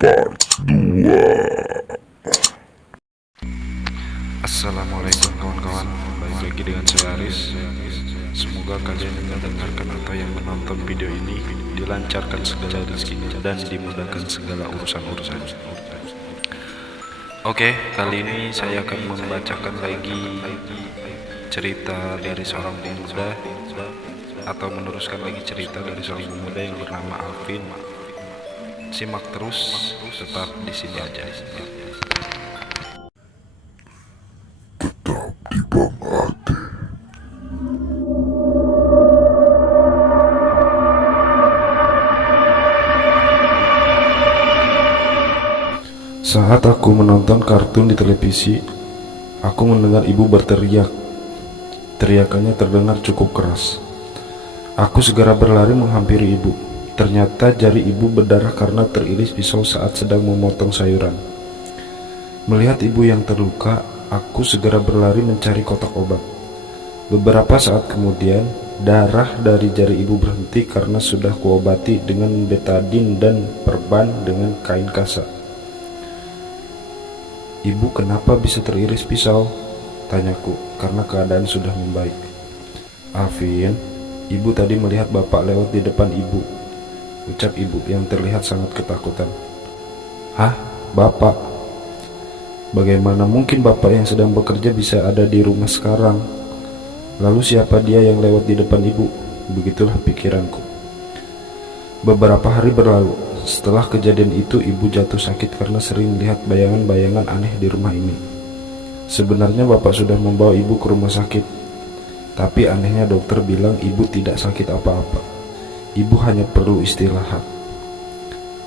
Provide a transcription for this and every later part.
Part 2. Assalamualaikum kawan-kawan, balik lagi dengan saya Aris. Semoga kalian yang mendengarkan atau yang menonton video ini dilancarkan segala rezekinya dan dimudahkan segala urusan-urusan. Oke, kali ini saya akan membacakan lagi cerita dari seorang pemuda, atau meneruskan lagi cerita dari seorang pemuda yang bernama Alvin. Simak terus, tetap di sini aja. Tetap di Bang Ade. Saat aku menonton kartun di televisi, aku mendengar ibu berteriak. Teriakannya terdengar cukup keras. Aku segera berlari menghampiri ibu. Ternyata jari ibu berdarah karena teriris pisau saat sedang memotong sayuran. Melihat ibu yang terluka, aku segera berlari mencari kotak obat. Beberapa saat kemudian, darah dari jari ibu berhenti karena sudah kuobati dengan betadine dan perban dengan kain kasa. "Ibu kenapa bisa teriris pisau?" tanyaku karena keadaan sudah membaik. "Alvin, ibu tadi melihat bapak lewat di depan ibu," ucap ibu yang terlihat sangat ketakutan. "Hah? Bapak? Bagaimana mungkin bapak yang sedang bekerja bisa ada di rumah sekarang? Lalu siapa dia yang lewat di depan ibu?" Begitulah pikiranku. Beberapa hari berlalu. Setelah kejadian itu, ibu jatuh sakit karena sering melihat bayangan-bayangan aneh di rumah ini. Sebenarnya bapak sudah membawa ibu ke rumah sakit, tapi anehnya dokter bilang ibu tidak sakit apa-apa. Ibu hanya perlu istirahat.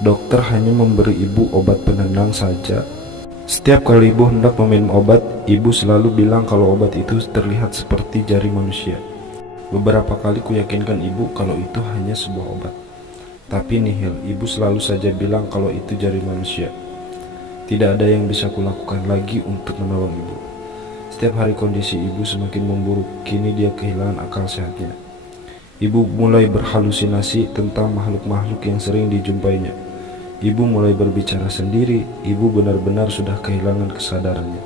Dokter hanya memberi ibu obat penenang saja. Setiap kali ibu hendak meminum obat, ibu selalu bilang kalau obat itu terlihat seperti jari manusia. Beberapa kali kuyakinkan ibu kalau itu hanya sebuah obat, tapi nihil, ibu selalu saja bilang kalau itu jari manusia. Tidak ada yang bisa kulakukan lagi untuk menolong ibu. Setiap hari kondisi ibu semakin memburuk. Kini dia kehilangan akal sehatnya. Ibu mulai berhalusinasi tentang makhluk-makhluk yang sering dijumpainya. Ibu mulai berbicara sendiri. Ibu benar-benar sudah kehilangan kesadarannya.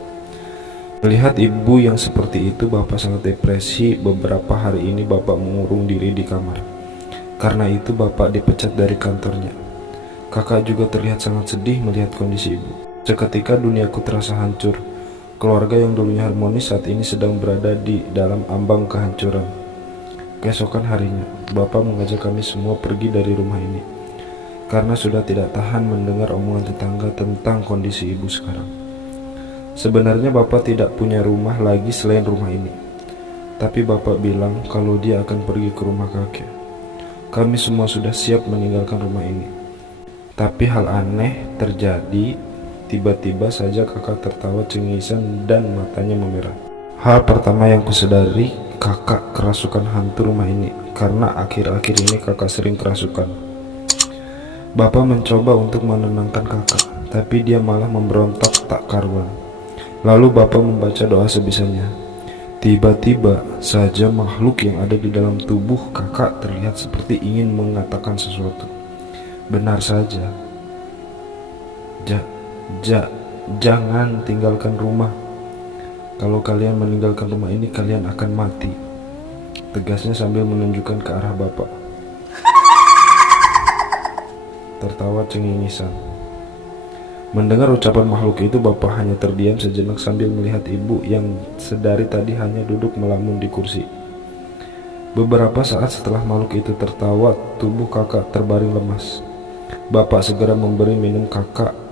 Melihat ibu yang seperti itu, bapak sangat depresi. Beberapa hari ini bapak mengurung diri di kamar. Karena itu bapak dipecat dari kantornya. Kakak juga terlihat sangat sedih melihat kondisi ibu. Seketika duniaku terasa hancur. Keluarga yang dulunya harmonis saat ini sedang berada di dalam ambang kehancuran. Keesokan harinya, bapak mengajak kami semua pergi dari rumah ini karena sudah tidak tahan mendengar omongan tetangga tentang kondisi ibu sekarang. Sebenarnya bapak tidak punya rumah lagi selain rumah ini, tapi bapak bilang kalau dia akan pergi ke rumah kakek. Kami semua sudah siap meninggalkan rumah ini. Tapi hal aneh terjadi. Tiba-tiba saja kakak tertawa cengisan dan matanya memerah. Hal pertama yang kusadari, kakak kerasukan hantu rumah ini. Karena akhir-akhir ini kakak sering kerasukan. Bapak mencoba untuk menenangkan kakak, tapi dia malah memberontak tak karuan. Lalu bapak membaca doa sebisanya. Tiba-tiba saja makhluk yang ada di dalam tubuh kakak terlihat seperti ingin mengatakan sesuatu. Benar saja. Jangan tinggalkan rumah. Kalau kalian meninggalkan rumah ini, kalian akan mati, tegasnya sambil menunjukkan ke arah bapak. Tertawa cengisan. Mendengar ucapan makhluk itu, bapak hanya terdiam sejenak sambil melihat ibu yang sedari tadi hanya duduk melamun di kursi. Beberapa saat setelah makhluk itu tertawa, tubuh kakak terbaring lemas. Bapak segera memberi minum kakak.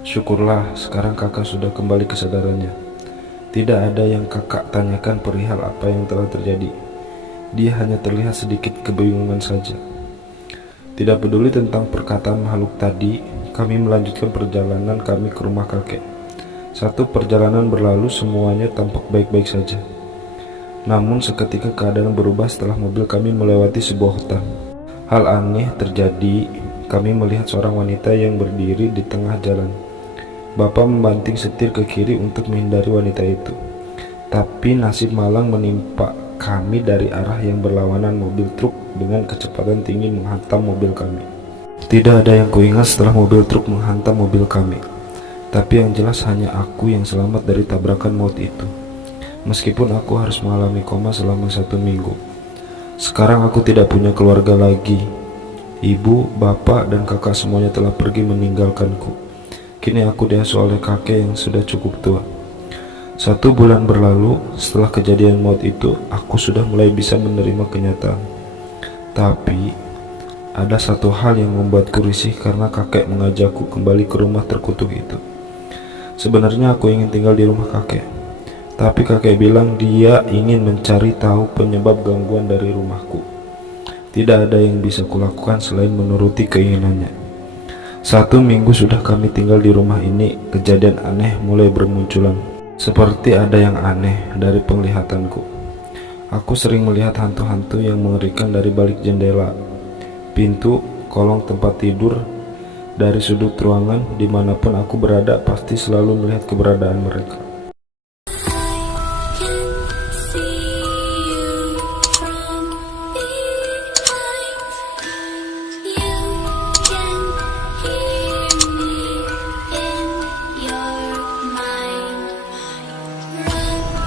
Syukurlah, sekarang kakak sudah kembali kesadarannya. Tidak ada yang kakak tanyakan perihal apa yang telah terjadi. Dia hanya terlihat sedikit kebingungan saja. Tidak peduli tentang perkataan makhluk tadi, kami melanjutkan perjalanan kami ke rumah kakek. Satu perjalanan berlalu, semuanya tampak baik-baik saja. Namun seketika keadaan berubah setelah mobil kami melewati sebuah hutan. Hal aneh terjadi. Kami melihat seorang wanita yang berdiri di tengah jalan. Bapak membanting setir ke kiri untuk menghindari wanita itu. Tapi nasib malang menimpa kami dari arah yang berlawanan. Mobil truk dengan kecepatan tinggi menghantam mobil kami. Tidak ada yang kuingat setelah mobil truk menghantam mobil kami. Tapi yang jelas hanya aku yang selamat dari tabrakan maut itu. Meskipun aku harus mengalami koma selama 1 minggu. Sekarang aku tidak punya keluarga lagi. Ibu, bapak, dan kakak semuanya telah pergi meninggalkanku. Kini aku diasuh oleh kakek yang sudah cukup tua. 1 bulan berlalu setelah kejadian maut itu, aku sudah mulai bisa menerima kenyataan. Tapi, ada satu hal yang membuatku risih karena kakek mengajakku kembali ke rumah terkutuk itu. Sebenarnya aku ingin tinggal di rumah kakek, tapi kakek bilang dia ingin mencari tahu penyebab gangguan dari rumahku. Tidak ada yang bisa kulakukan selain menuruti keinginannya. 1 minggu sudah kami tinggal di rumah ini, kejadian aneh mulai bermunculan. Seperti ada yang aneh dari penglihatanku. Aku sering melihat hantu-hantu yang mengerikan dari balik jendela, pintu, kolong tempat tidur, dari sudut ruangan. Dimanapun aku berada, pasti selalu melihat keberadaan mereka.